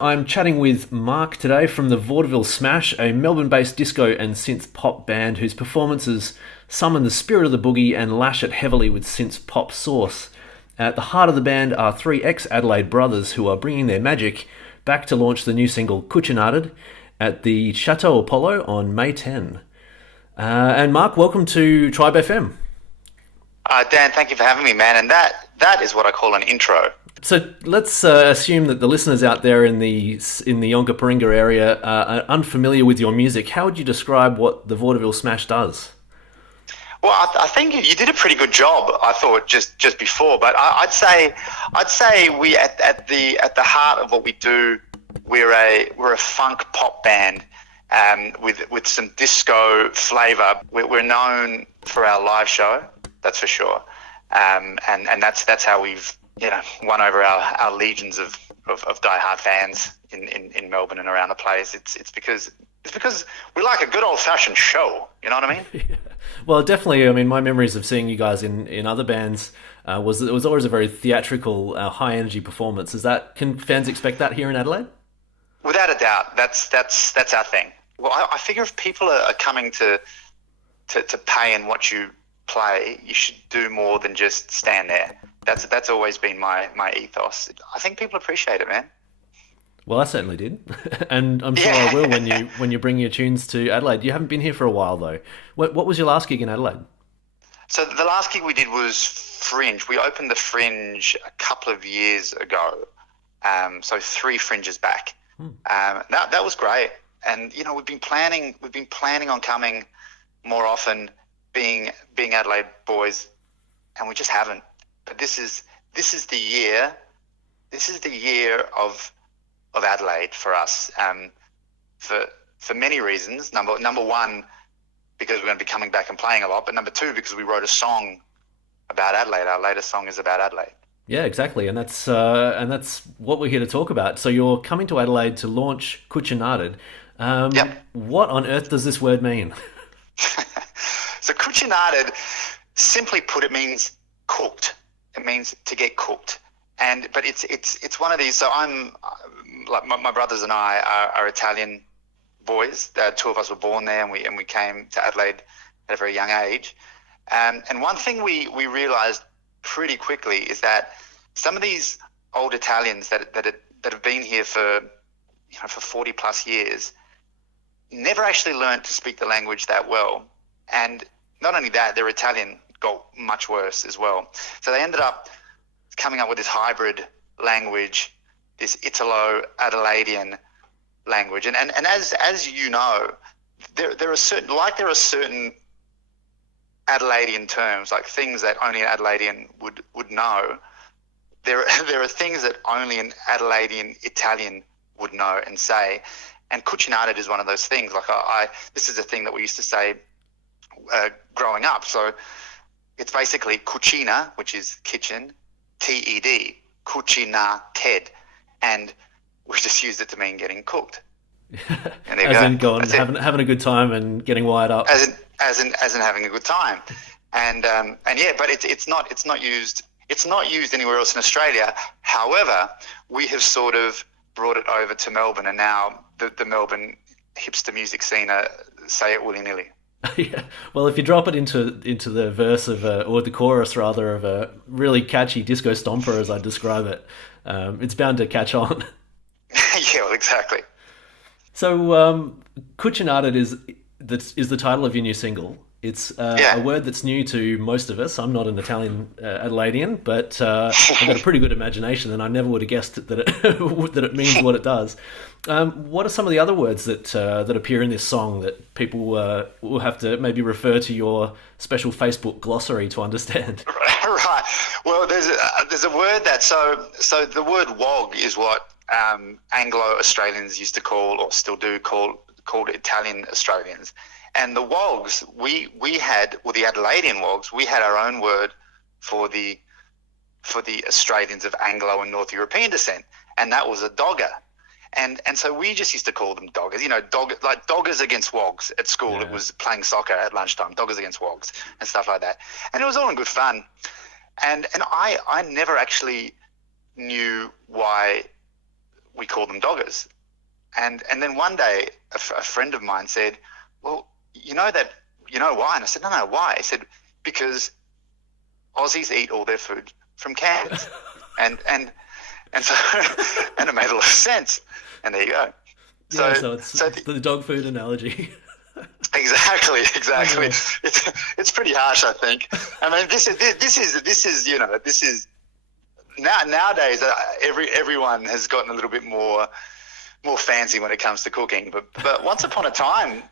I'm chatting with Marc today from the Vaudeville Smash, a Melbourne-based disco and synth pop band whose performances summon the spirit of the boogie and lash it heavily with synth pop sauce. At the heart of the band are three ex-Adelaide brothers who are bringing their magic back to launch the new single Cucinated at the Chateau Apollo on May 10. And Marc, welcome to Tribe FM. Dan, thank you for having me, man. And that is what I call an intro. So let's assume that the listeners out there in the Onkaparinga area are unfamiliar with your music. How would you describe what the Vaudeville Smash does? Well, I think you did a pretty good job. I thought just before, but I'd say we at the heart of what we do, we're a funk pop band, with some disco flavour. We're known for our live show, that's for sure, and that's how we've won over our legions of diehard fans in Melbourne and around the place. It's because we like a good old fashioned show. You know what I mean? Yeah. Well, definitely. I mean, my memories of seeing you guys in other bands was that it was always a very theatrical, high energy performance. Can fans expect that here in Adelaide? Without a doubt, that's our thing. Well, I figure if people are coming to pay and watch you play, you should do more than just stand there. That's always been my ethos. I think people appreciate it, man. Well, I certainly did, and I'm sure I will when you bring your tunes to Adelaide. You haven't been here for a while though. What was your last gig in Adelaide? So the last gig we did was Fringe. We opened the Fringe a couple of years ago, so three Fringes back. That was great, and we've been planning on coming more often, being Adelaide boys, and we just haven't. But this is the year. This is the year of Adelaide for us, for many reasons. Number one, because we're going to be coming back and playing a lot. But number two, because we wrote a song about Adelaide. Our latest song is about Adelaide. Yeah, exactly, and that's what we're here to talk about. So you're coming to Adelaide to launch Cucinated. Yep. What on earth does this word mean? So Cucinated, simply put, it means cooked. It means to get cooked. But it's one of these. So I'm like my brothers and I are Italian boys. Two of us were born there, and we came to Adelaide at a very young age. And one thing we realised pretty quickly is that some of these old Italians that have been here for 40 plus years never actually learned to speak the language that well. And not only that, their Italian got much worse as well. So they ended up coming up with this hybrid language, this Italo-Adelaidean language. And as you know, there are certain Adelaidean terms, like things that only an Adelaidean would know. There are things that only an Adelaidean Italian would know and say. And cucinated is one of those things. Like this is a thing that we used to say growing up. So it's basically cucina, which is kitchen, T-E-D, cucinated, and we just used it to mean getting cooked. And having a good time and getting wired up. As in having a good time, and yeah, but it's not used anywhere else in Australia. However, we have sort of brought it over to Melbourne, and now the Melbourne hipster music scene say it willy-nilly. Yeah. Well, if you drop it into the verse or the chorus rather, of a really catchy disco stomper, as I describe it, it's bound to catch on. Yeah, well, exactly. So, Cucinated is the title of your new single. It's a word that's new to most of us. I'm not an Italian Adelaidean, but I've got a pretty good imagination, and I never would have guessed that it means what it does. What are some of the other words that appear in this song that people will have to maybe refer to your special Facebook glossary to understand? Right. Well, there's a word that so the word wog is what Anglo-Australians used to call, or still do called Italian Australians. And the wogs, we had, well, the Adelaidean wogs, we had our own word for the Australians of Anglo and North European descent, and that was a dogger. And so we just used to call them doggers, like doggers against wogs at school. Yeah. It was playing soccer at lunchtime, doggers against wogs and stuff like that. And it was all in good fun. And I never actually knew why we call them doggers. And then one day a friend of mine said, well, you know why? And I said, no, why? He said, because Aussies eat all their food from cans. and so and it made a lot of sense. And there you go. So it's the dog food analogy. Exactly. Yeah. It's pretty harsh, I think. I mean, this is nowadays everyone has gotten a little bit more fancy when it comes to cooking. But once upon a time,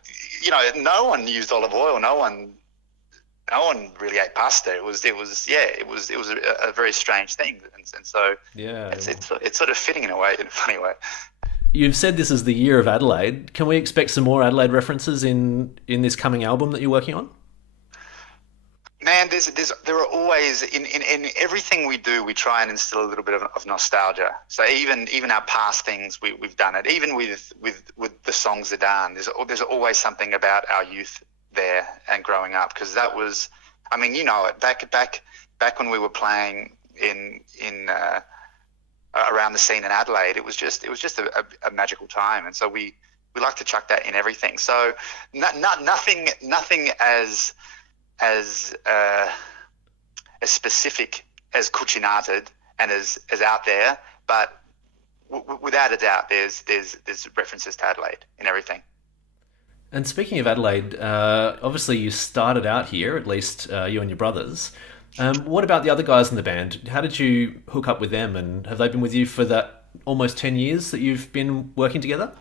no one used olive oil. No one really ate pasta. It was a very strange thing, and so it's sort of fitting in a way, in a funny way. You've said this is the year of Adelaide. Can we expect some more Adelaide references in this coming album that you're working on? Man, there are always in everything we do, we try and instill a little bit of nostalgia. So even our past things, we've done it. Even with the songs that are done, there's always something about our youth there and growing up, because that was, I mean, it back when we were playing in around the scene in Adelaide, it was just a magical time, and so we like to chuck that in everything. So nothing as specific as Cucinated and as out there, but without a doubt, there's references to Adelaide in everything. And speaking of Adelaide, obviously you started out here, at least you and your brothers. What about the other guys in the band? How did you hook up with them, and have they been with you for that almost 10 years that you've been working together?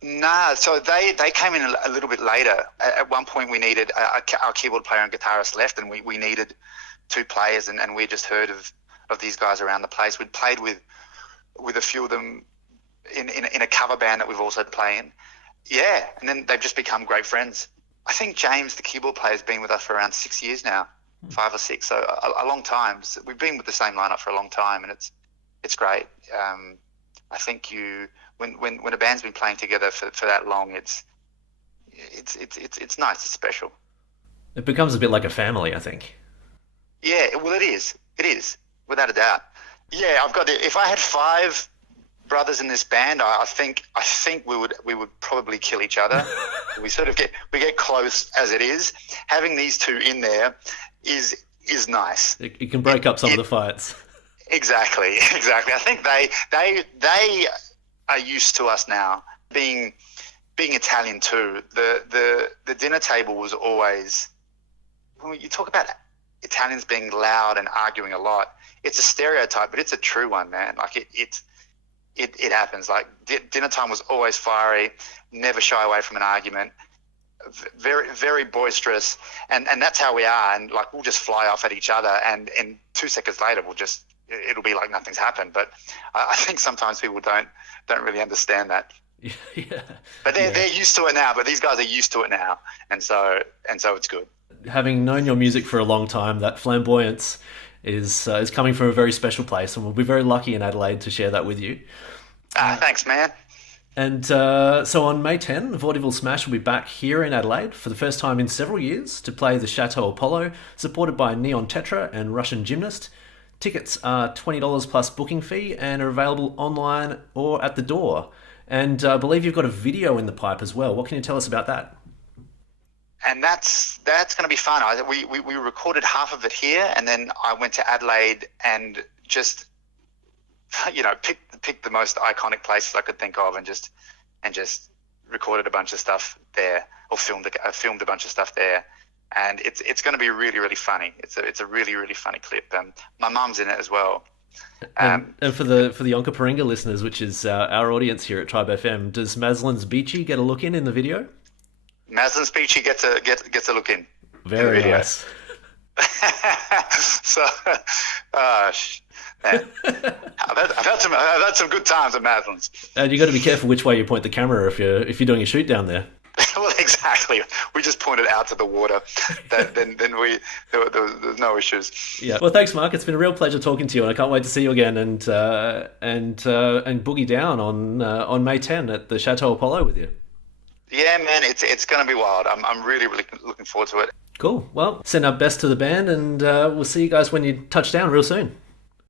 Nah, so they came in a little bit later. At one point we needed our keyboard player and guitarist left, and we needed two players, and we just heard of these guys around the place. We'd played with a few of them in a cover band that we've also played in. Yeah, and then they've just become great friends. I think James, the keyboard player, has been with us for around 6 years now, 5 or 6, so a long time. So we've been with the same lineup for a long time, and it's great. I think when a band's been playing together for that long, it's nice, it's special. It becomes a bit like a family, I think. Yeah, well, it is, without a doubt. Yeah, if I had 5 brothers in this band, I think we would probably kill each other. we get close as it is. Having these two in there is nice. It can break up some of the fights. Exactly. I think they are used to us now. Being Italian too, the dinner table was always, when you talk about Italians being loud and arguing a lot, it's a stereotype, but it's a true one, man. Like it happens. Like dinner time was always fiery, never shy away from an argument, very, very boisterous, and that's how we are. And like we'll just fly off at each other, and 2 seconds later it'll be like nothing's happened. But I think sometimes people don't really understand that. Yeah. But they're used to it now. But these guys are used to it now, and so it's good. Having known your music for a long time, that flamboyance is coming from a very special place, and we'll be very lucky in Adelaide to share that with you. Thanks, man. And so on May 10, Vaudeville Smash will be back here in Adelaide for the first time in several years to play the Chateau Apollo, supported by Neon Tetra and Russian Gymnast. Tickets are $20 plus booking fee and are available online or at the door. And I believe you've got a video in the pipe as well. What can you tell us about that? And that's going to be fun. We recorded half of it here, and then I went to Adelaide and just picked the most iconic places I could think of, and just recorded a bunch of stuff there, or filmed a bunch of stuff there. And it's going to be really, really funny. It's a really, really funny clip. My mum's in it as well. And for the Onkaparinga listeners, which is our audience here at Tribe FM, does Maslin's Beachy get a look in the video? Maslin's Beachy gets a look in. Very nice. So, man, I've had some good times at Maslin's. And you got to be careful which way you point the camera if you're doing a shoot down there. Well, exactly. We just pointed out to the water. Then there was no issues. Yeah. Well, thanks, Marc. It's been a real pleasure talking to you, and I can't wait to see you again and boogie down on May 10 at the Chateau Apollo with you. Yeah, man, it's going to be wild. I'm really, really looking forward to it. Cool. Well, send our best to the band, and we'll see you guys when you touch down real soon.